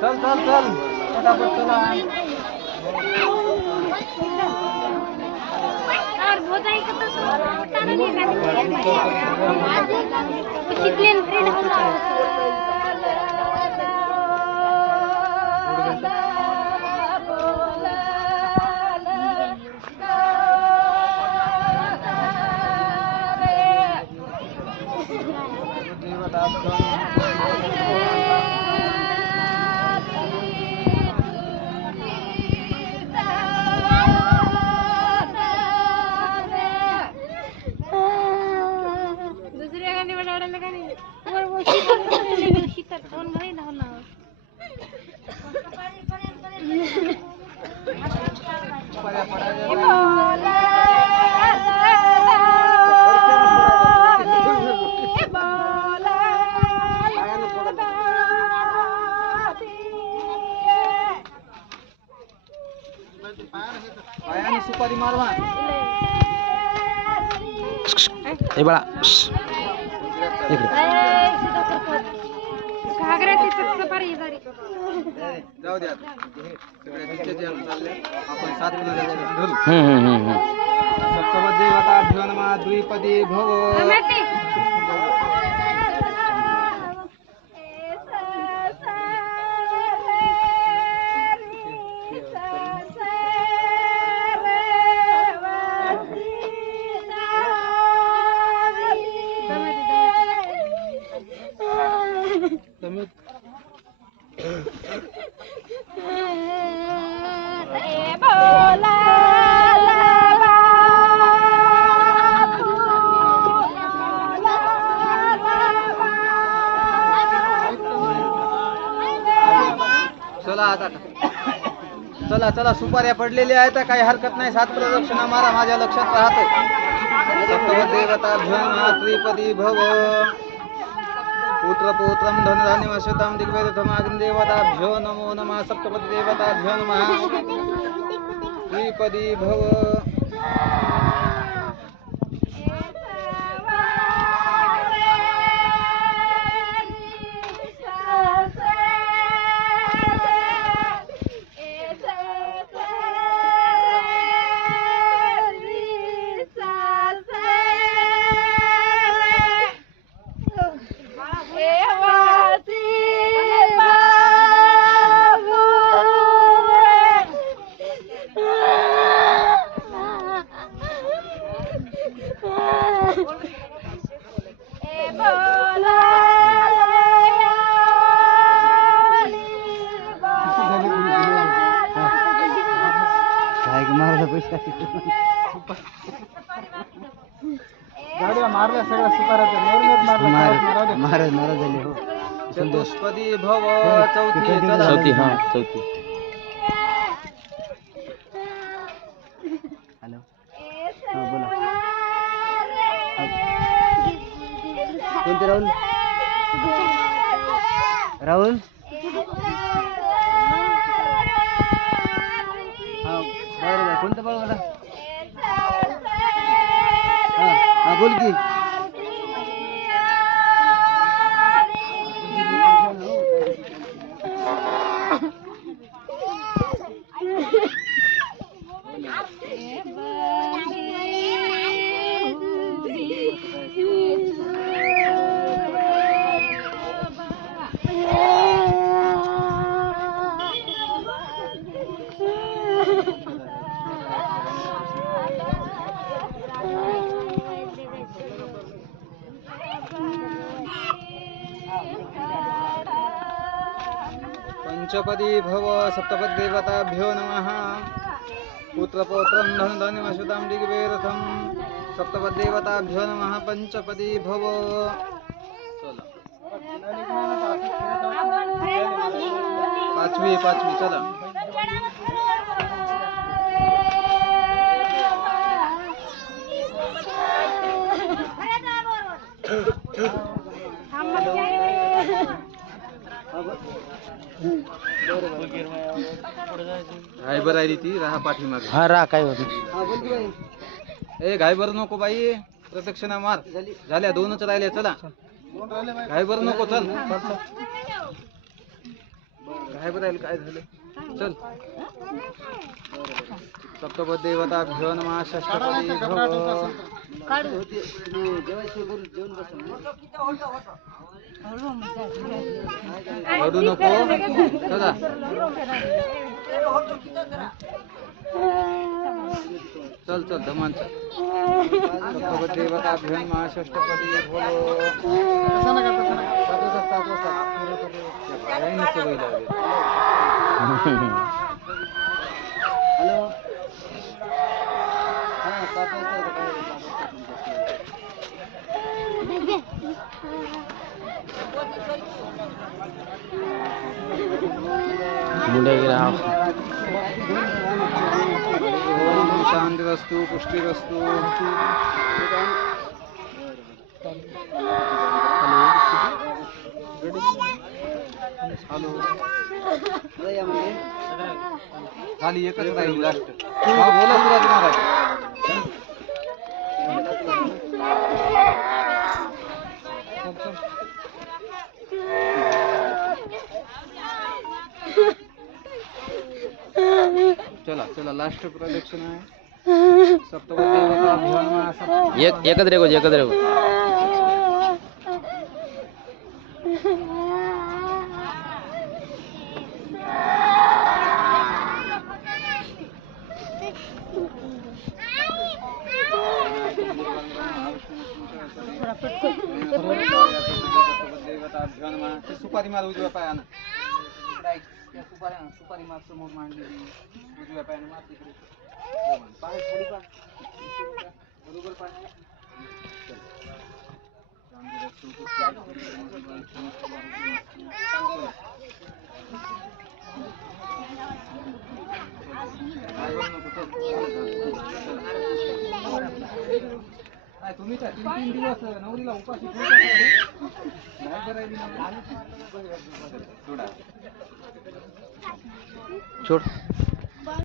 चल चल चल फटाफट चला सुपारी मारवा हे बाळा इकडे जाऊ द्या आपण 7 किलो धरू सप्तपदीवताभ्यो नमः द्विपदी भव चला आता चला चला सुपाऱ्या पडलेल्या आहेत काही हरकत नाही 7 प्रदक्षिणा मारा माझ्या लक्षात राहते सप्तपदीवताभ्यो नमः त्रिपदी भव पुत्र पुत्रम धन धान्यमश्यतां दिग्वैदधमाग्निदेवताभ्यो नमो नमः सप्तपदीदेवताभ्यो नमः त्रिपदी भव गाड्या मारल्या सगळ्या सुपाऱ्या महाराज झाले हो चतुष्पदी भव चौथी हा चौथी हॅलो बोला कोणते राहुल राहुल हा बरोबर कोणतं बोल मला हा बोल की पंचपदी भव सप्तपदीदेवताभ्यो नमः पुत्रपौत्रं धनधान्यमश्यतां दिग्वैरथं सप्तपदीदेवताभ्यो नमः पंचपदी भव पाचवी चला घाईबर आहे ती राहा पाठीमागे. हा रा काय होत नाही. ए घाईबर नको बाई, प्रदक्षिणा मार. झाल्या 2च राहिल्या, चला. घाईबर नको, चल. घाईबर राहील, काय झालं? चल. सप्तपदेवताभ्यो नमः षष्ठपदी भव. रडू नको, चला. चल चल धमान चल. सप्तपदेवताभ्यो नमः षष्ठपदी भव. पायाने सवय लावली. हॅलो. मुंडे गेला. शांतिरस्तु पुष्टिरस्तु. हॅलो. खाली एकच राहील लास्ट. हा बोला सुराज महाराज. चला चला लास्ट प्रदक्षिण आहे. सप्तपदेवताभ्यो नमः. एकच रेगो एकच रेगो. सुपारी मार उजव्या पायानं. सुपारी मार समोर मांडलेली उजव्या पायानं मार तिकडे. पाय खाली पा. बरोबर पाय. तुम्ही काय 3 दिवस नवरीला उपाशी छोड़